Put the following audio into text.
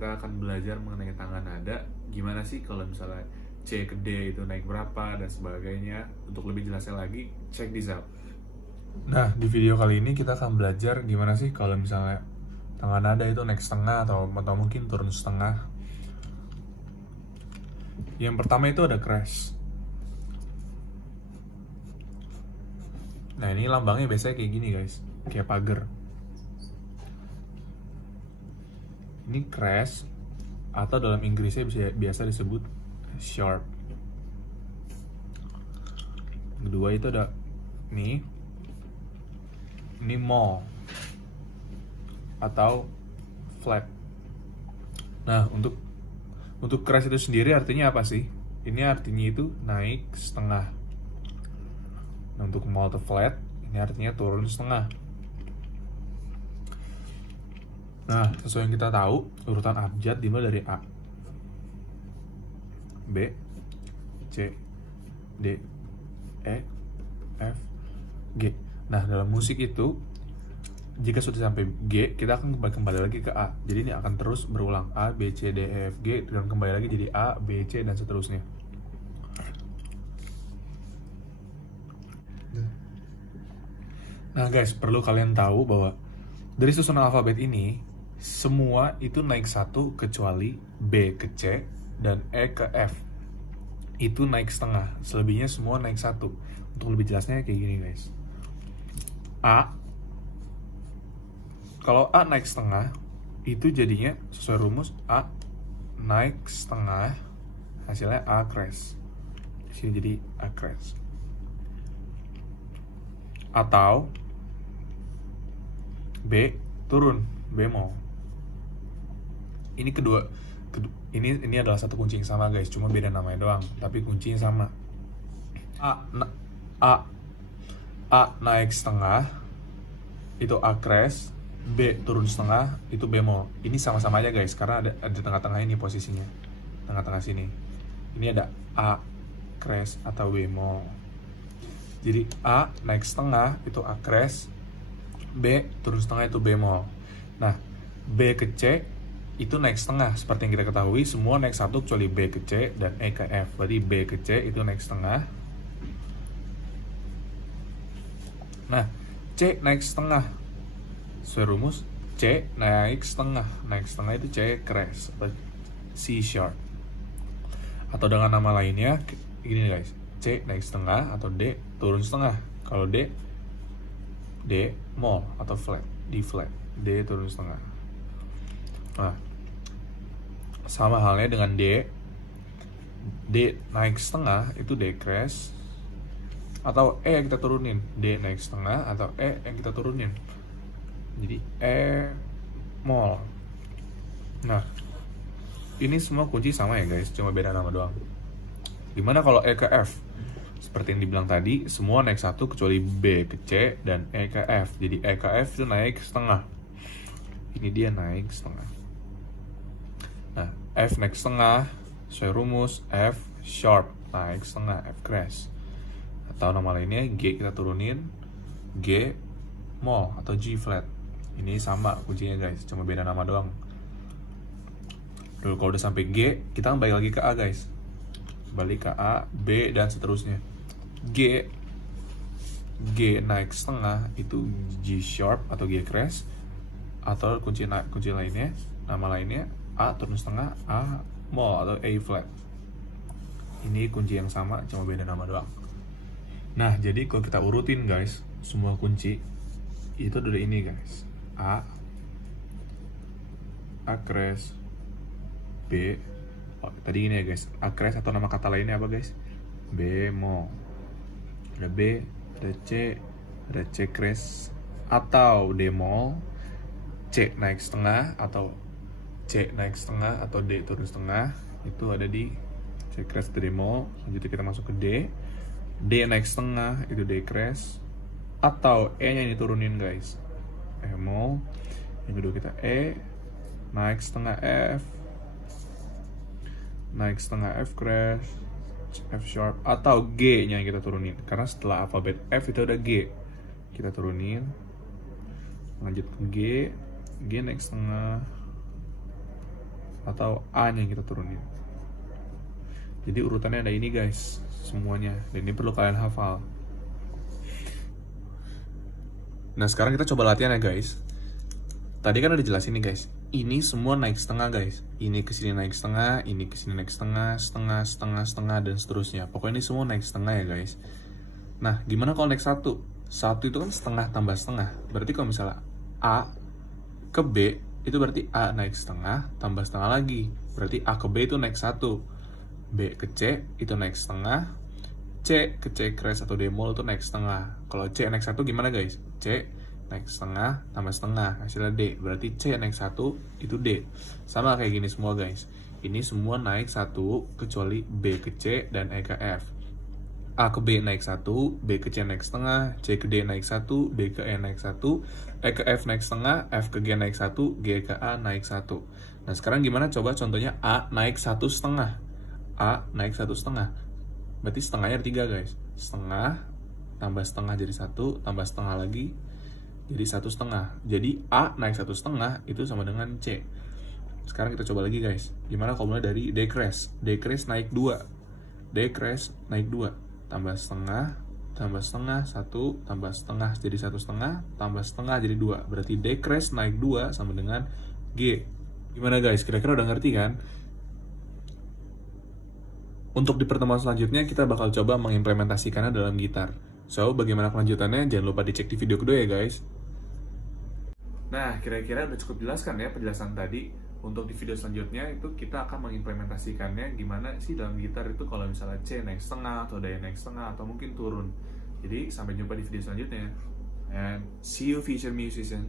kita akan belajar mengenai tangga nada. Gimana sih kalau misalnya C ke D itu naik berapa dan sebagainya. Untuk lebih jelasnya lagi, check this out. Nah, di video kali ini kita akan belajar gimana sih kalau misalnya tangga nada itu naik setengah atau mungkin turun setengah. Yang pertama itu ada crash. Nah, ini lambangnya biasanya kayak gini guys, kayak pagar. Ini crash, atau dalam Inggrisnya biasa disebut sharp. Kedua itu ada ini mall atau flat. Nah, untuk crash itu sendiri artinya apa sih? Ini artinya itu naik setengah. Nah, untuk mall atau flat ini artinya turun setengah. Nah, sesuai yang kita tahu, urutan abjad dimulai dari A, B, C, D, E, F, G. Nah, dalam musik itu, jika sudah sampai G, kita akan kembali lagi ke A. Jadi ini akan terus berulang A, B, C, D, E, F, G, dan kembali lagi jadi A, B, C, dan seterusnya. Nah guys, perlu kalian tahu bahwa dari susunan alfabet ini, semua itu naik satu kecuali B ke C dan E ke F. Itu naik setengah, selebihnya semua naik satu. Untuk lebih jelasnya kayak gini guys. A, kalau A naik setengah, itu jadinya sesuai rumus A naik setengah, hasilnya A crash. Sini jadi A crash. Atau B turun, bemol. Ini ini adalah satu kunci yang sama guys, cuma beda namanya doang, tapi kuncinya sama. A naik setengah, itu A crash. B turun setengah, itu bemol. Ini sama-sama aja guys, karena ada tengah-tengah ini posisinya, tengah-tengah sini. Ini ada A crash atau bemol. Jadi A naik setengah itu A crash, B turun setengah itu bemol. Nah, B ke C itu naik setengah. Seperti yang kita ketahui, semua naik satu kecuali B ke C dan E ke F. Berarti B ke C itu naik setengah. Nah, C naik setengah. Sesuai rumus, C naik setengah. Naik setengah itu C crash atau C sharp. Atau dengan nama lainnya, gini guys, C naik setengah atau D turun setengah. Kalau D mol atau flat, D flat, D turun setengah. Nah, sama halnya dengan D naik setengah itu D crash, atau E yang kita turunin, D naik setengah atau E yang kita turunin, jadi E mol. Nah, ini semua kunci sama ya guys, cuma beda nama doang. Gimana kalau E ke F? Seperti yang dibilang tadi, semua naik satu kecuali B ke C dan E ke F. Jadi E ke F itu naik setengah. Ini dia naik setengah. Nah, F naik setengah, sesuai rumus F sharp naik setengah, F crash. Atau nama lainnya G kita turunin, G mol atau G flat. Ini sama kuncinya guys, cuma beda nama doang. Lalu kalau udah sampai G, kita balik lagi ke A guys. Balik ke A, B, dan seterusnya. G naik setengah itu G sharp atau G crash. Atau kunci lainnya, nama lainnya A turun setengah, A mol atau A flat. Ini kunci yang sama, cuma beda nama doang. Nah, jadi kalau kita urutin guys, semua kunci itu dari ini guys. A crash, B, tadi ini ya guys, A crash atau nama kata lainnya apa guys? Bemol. Ada B, ada C, ada C crash atau D mol, C naik setengah atau C naik setengah atau D turun setengah, itu ada di C crash atau D mol. Selanjutnya kita masuk ke D naik setengah itu D crash atau E nya diturunin guys, E mol. Yang kedua kita E naik setengah F, naik setengah F crash, F sharp, atau G nya yang kita turunin, karena setelah alfabet F itu ada G, kita turunin. Lanjut ke G naik setengah, atau A-nya yang kita turunin. Jadi urutannya ada ini guys, semuanya. Dan ini perlu kalian hafal. Nah sekarang kita coba latihan ya guys. Tadi kan udah jelasin nih guys. Ini semua naik setengah guys. Ini kesini naik setengah, ini kesini naik setengah, setengah, setengah, setengah, dan seterusnya. Pokoknya ini semua naik setengah ya guys. Nah gimana kalau naik satu? Satu itu kan setengah tambah setengah. Berarti kalau misalnya A ke B, itu berarti A naik setengah tambah setengah lagi. Berarti A ke B itu naik satu. B ke C itu naik setengah. C ke C crash atau demol itu naik setengah. Kalau C naik satu gimana guys? C naik setengah tambah setengah hasilnya D. Berarti C naik satu itu D. Sama kayak gini semua guys. Ini semua naik satu kecuali B ke C dan E ke F. A ke B naik satu, B ke C naik setengah, C ke D naik satu, D ke E naik satu, E ke F naik setengah, F ke G naik satu, G ke A naik satu. Nah sekarang gimana coba contohnya A naik satu setengah. A naik satu setengah. Berarti setengahnya ada 3 guys. Setengah tambah setengah jadi 1, tambah setengah lagi jadi 1,5. Jadi A naik 1,5 itu sama dengan C. Sekarang kita coba lagi guys. Gimana kalau mulai dari D crash? D crash naik 2. D crash naik 2. Tambah setengah, tambah setengah, 1, tambah setengah jadi 1,5, tambah setengah jadi 2. Berarti D crash naik 2 sama dengan G. Gimana guys? Kira-kira udah ngerti kan? Untuk di pertemuan selanjutnya kita bakal coba mengimplementasikannya dalam gitar. So, bagaimana kelanjutannya? Jangan lupa dicek di video kedua ya guys. Nah, kira-kira udah cukup jelas kan ya penjelasan tadi. Untuk di video selanjutnya itu kita akan mengimplementasikannya gimana sih dalam gitar itu kalau misalnya C naik setengah atau D naik setengah atau mungkin turun. Jadi sampai jumpa di video selanjutnya. And see you future musician.